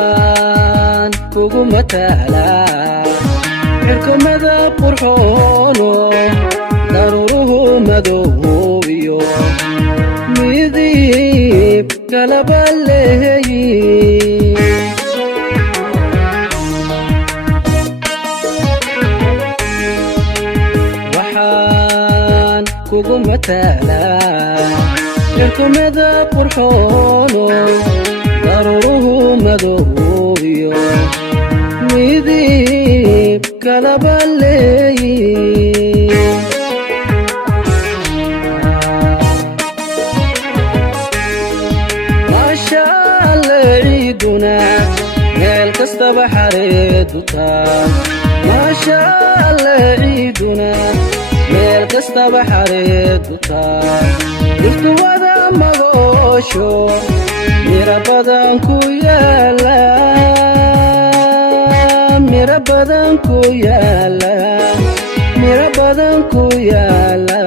waxaan kugu matalaa cirkumada qurxoono daruuruhu madoobiyo midib kalaba leeyihiin waxaan kugu matalaa cirkumada qurxoono daruuruhu madoobiyo midib kalaba leeyihiin maasha alle ciiduna meel kastaba xareedu taa maasha alle ciiduna meel kastaba xareedu taa dhirtu wada magoosho mira badan ku yaala mira badan ku yaala mira badan ku yaala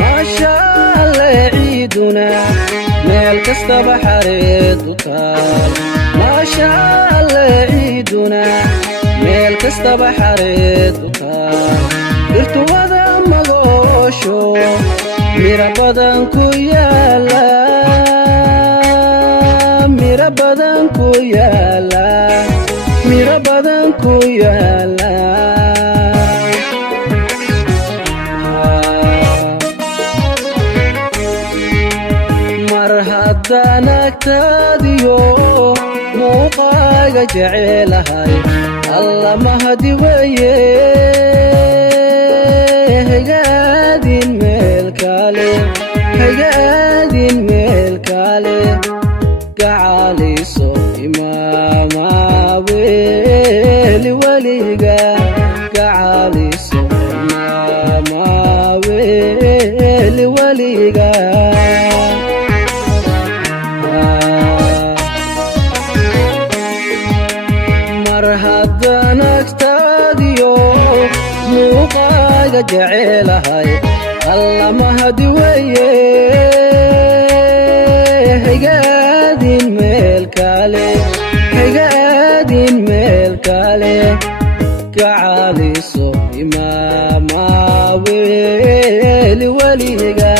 maasha alle ciiduna meel kastaba xareedu taal maasha alle ciiduna meel kastaba xareedu taal dhirtu wada magoosho mira badan ku yaala mira badan ku yaala mira badan ku yaala mar haddaan agtaadiyo muuqaaga jecelahay alla mahadi weeye hagaadin meel kale hagaadin meel kale gacaliso imaama weeli weliga gacaliso imaama weeli weliga mar haddaan agtaadiyo muuqaaga jecelahay alla mahadi weeye hagaadin meel kale hagaadin meel kale gacaliso imaama weeli weliga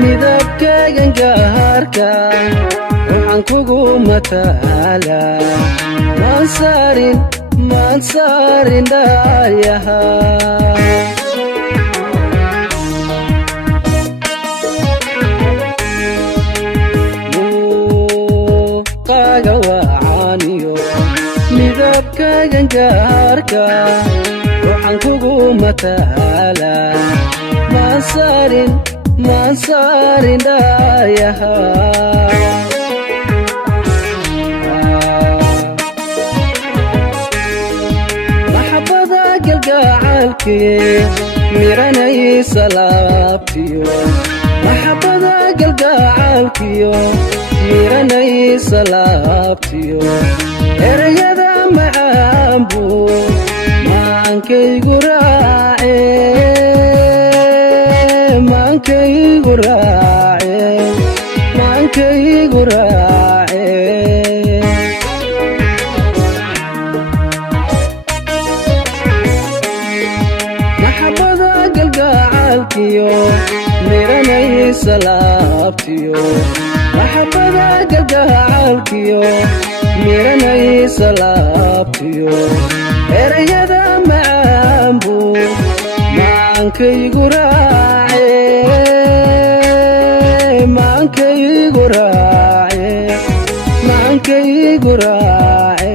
midabkaagan gaarka waxaan kugu matalaa maan saarin dhaayaha muuqaaga wacaaniyo midabkaagan gaarka waxaan kugu matalaa maan saarin dhaayaha maxabada galgacaalkii miranaysa laabtiyo maxabada galgacaalkiyo miranaysa laabtiyo erayada macaanbu maankaygu raace maankaygu raace maankaygu raace maxabada galgacaalkiyo miranaysa laabtiyo maxabada galgacalkiyo miranaysa laabtiyo erayada macaanbu maankaygu raace maankaygu raace maankaygu raace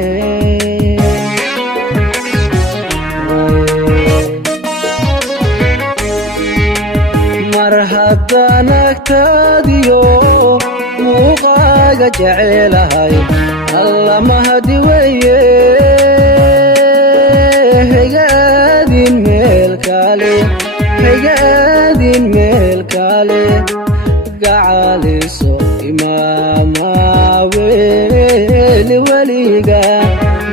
mar haddaan agtaadiyo muuqaaga jecelahay alla mahadi weye haygaadin meel kale haygaadin meel kale gacaliso imaama weli weliga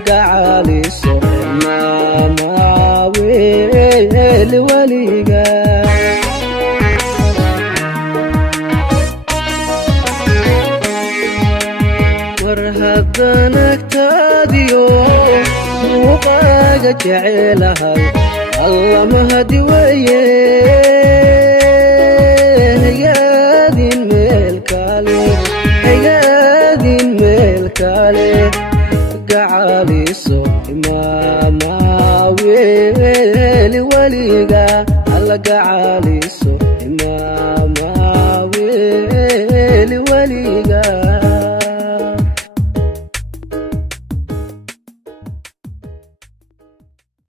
gacaliso imaama weli weliga war haddaan agtaadiyo muuqaaga jecelahay alla mahadi weye haygaadin meel kale haygaadin meel kale gacaliso imaama weli weliga alla gacaliso imaama